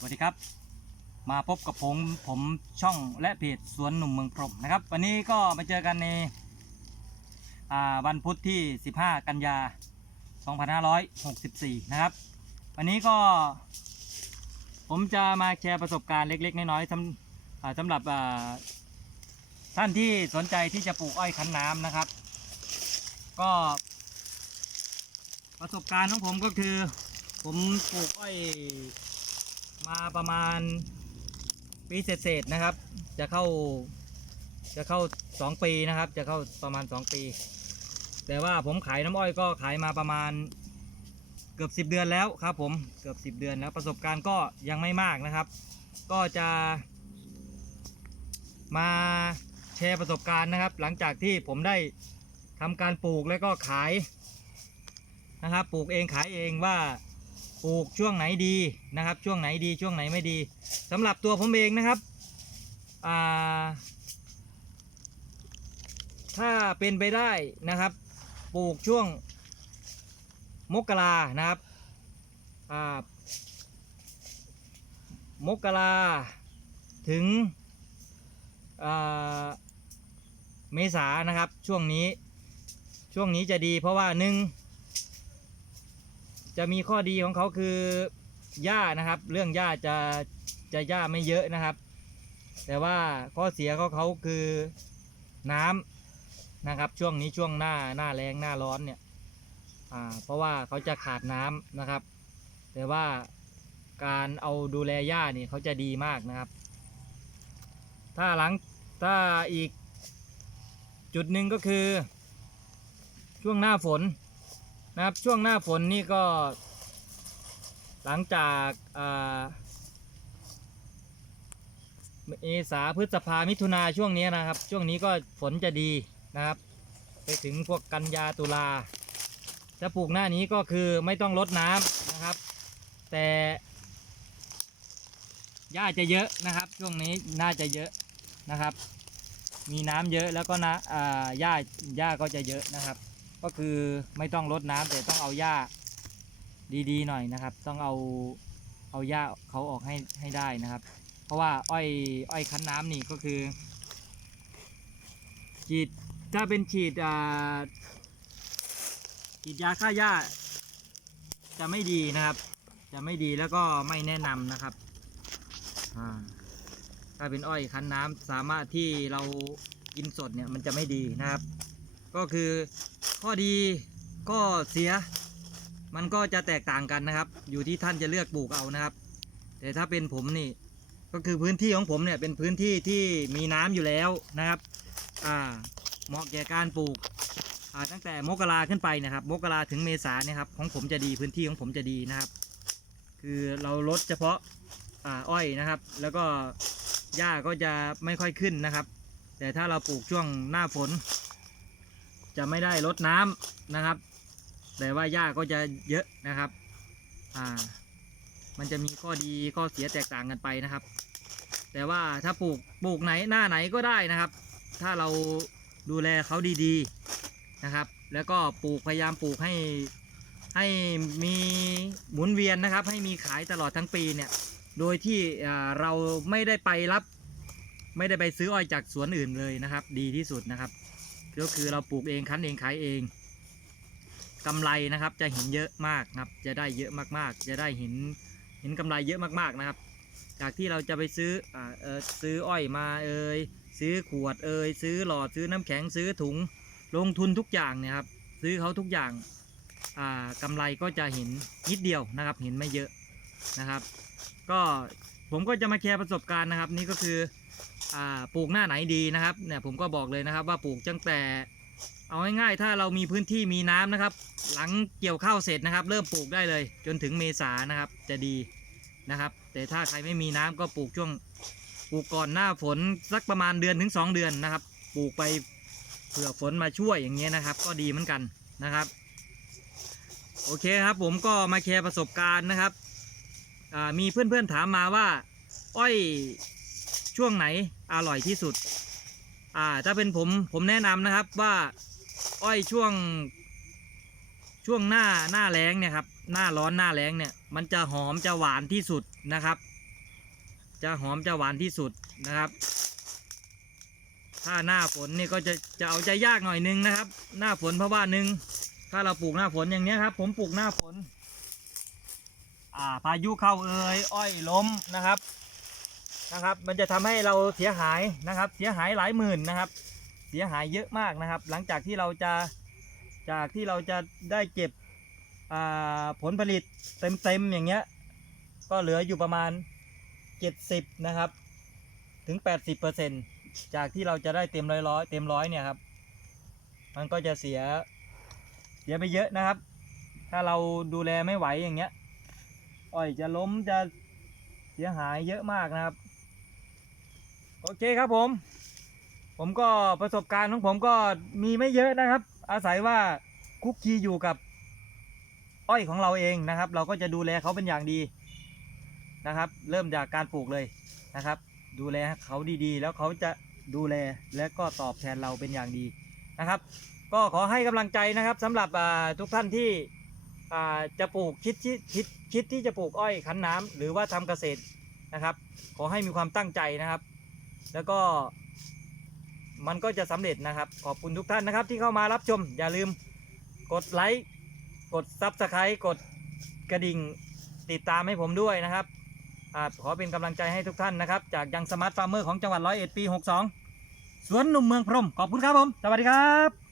สวัสดีครับ มาพบกับผมผมช่องและเพจสวนหนุ่มเมืองพรหมนะครับ วันนี้ก็มาเจอกันในวันพุธที่ 15 กันยา 2564 นะครับ วันนี้ก็ ผมจะมาแชร์ประสบการณ์เล็ก ๆ น้อยๆสำสำหรับท่านที่สนใจที่จะปลูกอ้อยคั้นน้ำนะครับ ก็ ประสบการณ์ของผมก็คือ ผมปลูกอ้อย มาประมาณปีเศษๆนะครับ จะเข้าจะเข้าสองปีนะครับ จะเข้าประมาณสองปี แต่ว่าผมขายน้ำอ้อยก็ขายมาประมาณเกือบสิบเดือนแล้วครับ ผมเกือบสิบเดือนแล้วประสบการณ์ก็ยังไม่มากนะครับ ก็จะมาแชร์ประสบการณ์นะครับ หลังจากที่ผมได้ทำการปลูกแล้วก็ขายนะครับ ปลูกเองขายเองว่า ปลูกช่วงไหนดีนะครับ ช่วงไหนดีช่วงไหนไม่ดีสำหรับตัวผมเองนะครับถ้าเป็นไปได้นะครับ ปลูกช่วงมกรานะครับมกราถึงเมษานะครับช่วงนี้ช่วงนี้จะดีเพราะว่าหนึ่ง จะมีข้อดีของเขาคือหญ้านะครับ เรื่องหญ้าจะจะหญ้าไม่เยอะนะครับ แต่ว่าข้อเสียของเขาคือน้ำนะครับ ช่วงนี้ช่วงหน้าหน้าแรงหน้าร้อนเนี่ยอ่าเพราะว่าเขาจะขาดน้ำนะครับ แต่ว่าการเอาดูแลหญ้านี่เขาจะดีมากนะครับ ถ้าหลังถ้าอีกจุดหนึ่งก็คือช่วงหน้าฝน นะครับช่วงหน้าฝนนี่ก็ หลังจากเมษาพฤษภามิถุนาช่วงนี้นะครับ ช่วงนี้ก็ฝนจะดีนะครับ ไปถึงพวกกันยาตุลาจะปลูกหน้านี้ก็คือไม่ต้องรดน้ำนะครับ แต่หญ้าจะเยอะนะครับ ช่วงนี้น่าจะเยอะนะครับ มีน้ำเยอะแล้วก็นะอ่าหญ้าหญ้าก็จะเยอะนะครับ ก็คือไม่ต้องรดน้ำแต่ต้องเอาหญ้าดีๆหน่อยนะครับ ต้องเอาเอาหญ้าเขาออกให้ให้ได้นะครับ เพราะว่าอ้อยอ้อยคั้นน้ำนี่ก็คือฉีดถ้าเป็นฉีดอ่าฉีดยาฆ่าหญ้าจะไม่ดีนะครับ จะไม่ดีแล้วก็ไม่แนะนำนะครับถ้าเป็นอ้อยคั้นน้ำสามารถที่เรากินสดเนี่ยมันจะไม่ดีนะครับ ก็คือข้อดีข้อเสีย มันก็จะแตกต่างกันนะครับ อยู่ที่ท่านจะเลือกปลูกเอานะครับ แต่ถ้าเป็นผมนี่ก็คือพื้นที่ของผมเนี่ยเป็นพื้นที่ที่มีน้ำอยู่แล้วนะครับอ่าเหมาะแก่การปลูกอ่าตั้งแต่มกราขึ้นไปนะครับ มกราถึงเมษาเนี่ยครับของผมจะดีพื้นที่ของผมจะดีนะครับ คือเราลดเฉพาะอ่าอ้อยนะครับ แล้วก็หญ้าก็จะไม่ค่อยขึ้นนะครับ แต่ถ้าเราปลูกช่วงหน้าฝน จะไม่ได้ลดน้ำนะครับ แต่ว่าหญ้าก็จะเยอะนะครับอ่ามันจะมีข้อดีข้อเสียแตกต่างกันไปนะครับ แต่ว่าถ้าปลูกปลูกไหนหน้าไหนก็ได้นะครับ ถ้าเราดูแลเขาดีๆนะครับ แล้วก็ปลูกพยายามปลูกให้ให้มีหมุนเวียนนะครับ ให้มีขายตลอดทั้งปีเนี่ยโดยที่เราไม่ได้ไปรับ ไม่ได้ไปซื้ออ้อยจากสวนอื่นเลยนะครับ ดีที่สุดนะครับ ก็คือเราปลูกเองคั้นเองขายเองกำไรนะครับจะเห็นเยอะมากนะครับ จะได้เยอะมากๆ จะได้เห็นเห็นกำไรเยอะมากๆนะครับ จากที่เราจะไปซื้ออ่าเออซื้ออ้อยมาเอ่ยซื้อขวดเอ่ยซื้อหลอดซื้อน้ำแข็งซื้อถุงลงทุนทุกอย่างเนี่ยครับซื้อเขาทุกอย่างอ่ากำไรก็จะเห็นนิดเดียวนะครับ เห็นไม่เยอะนะครับ ก็ผมก็จะมาแชร์ประสบการณ์นะครับ นี่ก็คือ ปลูกหน้าไหนดีนะครับเนี่ยผมก็บอกเลยนะครับว่าปลูกตั้งแต่ เอาง่ายๆถ้าเรามีพื้นที่มีน้ำนะครับ หลังเกี่ยวข้าวเสร็จนะครับ เริ่มปลูกได้เลย จนถึงเมษานะครับจะดีนะครับ แต่ถ้าใครไม่มีน้ำก็ปลูกช่วงปลูกก่อนหน้าฝนสักประมาณเดือนถึง 2 เดือนนะครับ ปลูกไปเผื่อฝนมาช่วยอย่างเงี้ยนะครับ ก็ดีเหมือนกันนะครับ โอเคครับผมก็มาแชร์ประสบการณ์นะครับมีเพื่อนๆถามมาว่า อ้อย ช่วงไหนอร่อยที่สุด อ่า ถ้าเป็นผมผมแนะนำนะครับว่าอ้อยช่วง ช่วงหน้าหน้าแล้งเนี่ยครับหน้าร้อนหน้าแล้งเนี่ย มันจะหอมจะหวานที่สุดนะครับ จะหอมจะหวานที่สุดนะครับ ถ้าหน้าฝนนี่ก็จะจะเอาใจยากหน่อยนึงนะครับ หน้าฝนเพราะว่าหนึ่งถ้าเราปลูกหน้าฝนอย่างเนี้ยครับ ผมปลูกหน้าฝน อ่าพายุเข้าเอ่ยอ้อยล้มนะครับ นะครับ มันจะทำให้เราเสียหายนะครับ เสียหายหลายหมื่นนะครับ เสียหายเยอะมากนะครับ หลังจากที่เราจะจากที่เราจะได้เก็บผลผลิตเต็มๆอย่างเงี้ย ก็เหลืออยู่ประมาณ 70 นะครับ ถึง 80%จากที่เราจะได้เต็มร้อยร้อยเต็มร้อยเนี่ยครับ มันก็จะเสียเสียไปเยอะนะครับ ถ้าเราดูแลไม่ไหวอย่างเงี้ยอ้อยจะล้มจะเสียหายเยอะมากนะครับ โอเคครับผม ผมก็ประสบการณ์ของผมก็มีไม่เยอะนะครับ อาศัยว่าคุกคีอยู่กับ อ้อยของเราเองนะครับ เราก็จะดูแลเขาเป็นอย่างดีนะครับ เริ่มจากการปลูกเลยนะครับ ดูแลเขาดีๆ แล้วเขาจะดูแลและก็ตอบแทนเราเป็นอย่างดีนะครับ ก็ขอให้กำลังใจนะครับสำหรับทุกท่านที่จะปลูกคิดที่คิดคิดที่จะปลูกอ้อยคั้นน้ำหรือว่าทำเกษตรนะครับ ขอให้มีความตั้งใจนะครับ แล้วก็ มันก็จะสำเร็จนะครับ ขอบคุณทุกท่านนะครับ ที่เข้ามารับชม อย่าลืมกดไลค์กดซับสไครต์กดกระดิ่งติดตามให้ผมด้วยนะครับอขอเป็นกำลังใจให้ทุกท่านนะครับ จากยังสมาร์ทฟาร์มเมอร์ของจังหวัดร้อยเอ็ดปี 62 สวนหนุ่มเมืองพรหมขอบคุณครับผม สวัสดีครับ